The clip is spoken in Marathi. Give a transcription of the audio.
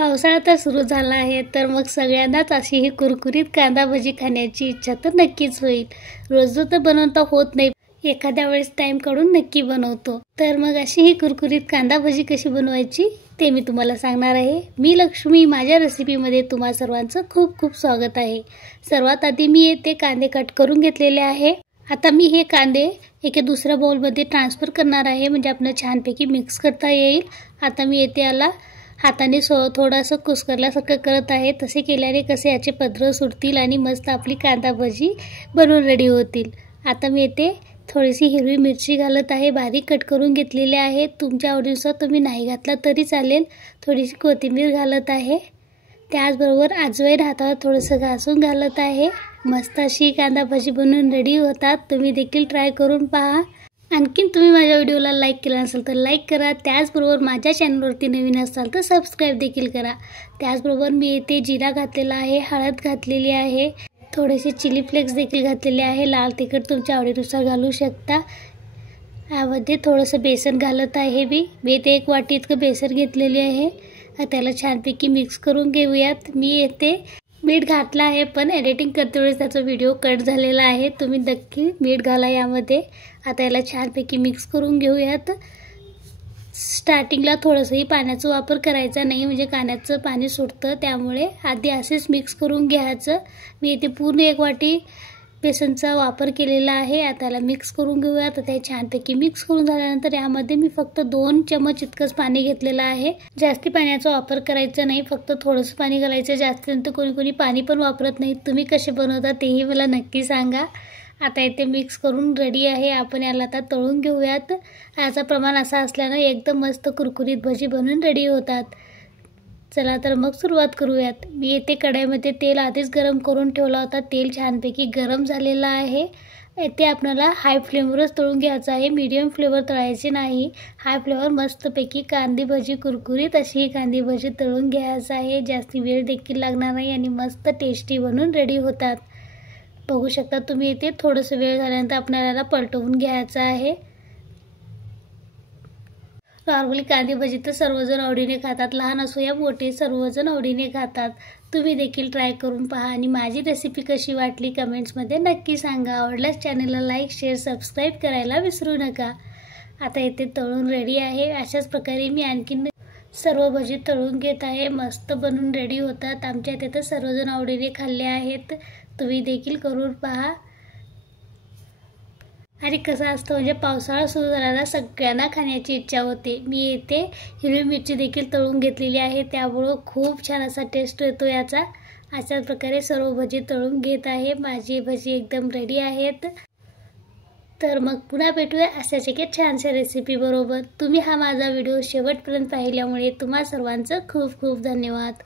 पावसाळा तर सुरू झाला आहे, तर मग सगळ्यांनाच अशी ही कुरकुरीत कांदा भजी खाण्याची इच्छा तर नक्कीच होईल। रोज तर बनवता होत नाही, एखाद्या वेळेस टाइम काढून नक्की बनवतो। तर मग अशी ही कुरकुरीत कांदा भजी कशी बनवायची ते मी तुम्हाला सांगणार आहे। मी लक्ष्मी, माझ्या रेसिपीमध्ये तुम्हा सर्वांचं खूप खूप स्वागत आहे। सर्वात आधी मी येथे कांदे कट करून घेतलेले आहे। आता मी हे कांदे एका दुसऱ्या बाउलमध्ये ट्रान्सफर करणार आहे, म्हणजे आपल्याला छानपैकी मिक्स करता येईल। आता मी येथे याला हाताने थोडंसं कुस्करल्यासारखं करत आहे। तसे केल्याने कसे याचे पदर सुटतील आणि मस्त आपली कांदा भजी बनवून रेडी होतील। आता मी येथे थोडीशी हिरवी मिरची घालत आहे, बारीक कट करून घेतलेली आहे। तुमच्या आवडीनुसार तुम्ही नाही घातला तरी चालेल। थोडीशी कोथिंबीर घालत आहे, त्याचबरोबर अजवाईन हातावर थोडंसं घासून घालत आहे। मस्त अशी कांदा भजी बनवून रेडी होतात। तुम्ही देखील ट्राय करून पहा। आणखीन तुम्ही माझ्या व्हिडिओला लाईक केला नसेल तर लाईक करा, त्याचबरोबर माझ्या चॅनलवरती नवीन असाल तर सबस्क्राईब देखील करा। त्याचबरोबर मी येथे जिरा घातलेला आहे, हळद घातलेली आहे, थोडेसे चिली फ्लेक्स देखील घातलेले आहे, लाल तिखट तुमच्या आवडीनुसार घालू शकता। यामध्ये थोडंसं बेसन घालत आहे मी येथे 1 वाटी इतकं बेसन घेतलेले आहे। त्याला छानपैकी मिक्स करून घेऊयात। मी येथे मीठ घातला आहे, पण एडिटिंग करते वेळेस त्याचा व्हिडिओ कट झालेला आहे, तुम्ही नक्की मीठ घाला यामध्ये। आता याला छानपैकी मिक्स करून घेऊयात। स्टार्टिंगला थोडंसंही पाण्याचा वापर करायचा नाही, म्हणजे कांद्याचं पाणी सुटतं, त्यामुळे आधी असेच मिक्स करून घ्यायचं। मी इथे पूर्ण 1 वाटी बेसनचा वापर केलेला आहे। आता याला मिक्स करून घेऊयात। आता हे छानपैकी मिक्स करून झाल्यानंतर यामध्ये मी फक्त 2 चमच इतकंच पाणी घेतलेलं आहे। जास्ती पाण्याचा वापर करायचा नाही, फक्त थोडंसं पाणी घालायचं। जास्तीनंतर कोणी पाणी पण वापरत नाही। तुम्ही कसे बनवता तेही मला नक्की सांगा। आता इथे मिक्स करून रेडी आहे। आपण याला आता तळून घेऊयात। याचं प्रमाण असं असल्यानं एकदम मस्त कुरकुरीत भजी बनवून रेडी होतात। चला तर मग सुरुवात करूयात। मी येथे कढईमध्ये तेल आधीच गरम करून ठेवला होता। तेल छानपैकी गरम झालेलं आहे। येथे आपल्याला हाय फ्लेमवरच तळून घ्यायचं आहे, मीडियम फ्लेवर तळायचे नाही। हाय फ्लेवर मस्तपैकी कांदी भजी कुरकुरीत अशी कांदी भजी तळून घ्यायचं आहे। जास्ती वेळ देखील लागणार नाही आणि मस्त टेस्टी बनून रेडी होतात। बघू शकता तुम्ही इथे थोडंसं वेळ झाल्यानंतर आपल्याला पलटवून घ्यायचं आहे। नॉर्मली कांदी भजी तर सर्वजण आवडीने खातात, लहान असो या मोठे सर्वजण आवडीने खातात। तुम्ही देखील ट्राय करून पहा आणि माझी रेसिपी कशी वाटली कमेंट्समध्ये नक्की सांगा। आवडल्यास चॅनलला लाईक, शेअर, सबस्क्राईब करायला विसरू नका। आता इथे तळून रेडी आहे। अशाच प्रकारे मी आणखीन सर्व भजी तळून घेत आहे। मस्त बनवून रेडी होतात। आमच्या इथे तर सर्वजण आवडीने खाल्ले आहेत, तुम्ही देखील करून पहा। आणि कसं असतं, म्हणजे पावसाळा सुरू झाल्यावर सगळ्यांना खाण्याची इच्छा होते। मी येथे हिरवी मिरची देखील तळून घेतलेली आहे, त्यामुळं खूप छान असा टेस्ट येतो याचा। अशाच प्रकारे सर्व भजी तळून घेत आहे। माझी भजी एकदम रेडी आहेत। तर मग पुन्हा भेटूया अशाच एका छानशा रेसिपी बरोबर। तुम्ही हा माझा व्हिडिओ शेवटपर्यंत पाहिल्यामुळे तुम्हा सर्वांचं खूप खूप धन्यवाद।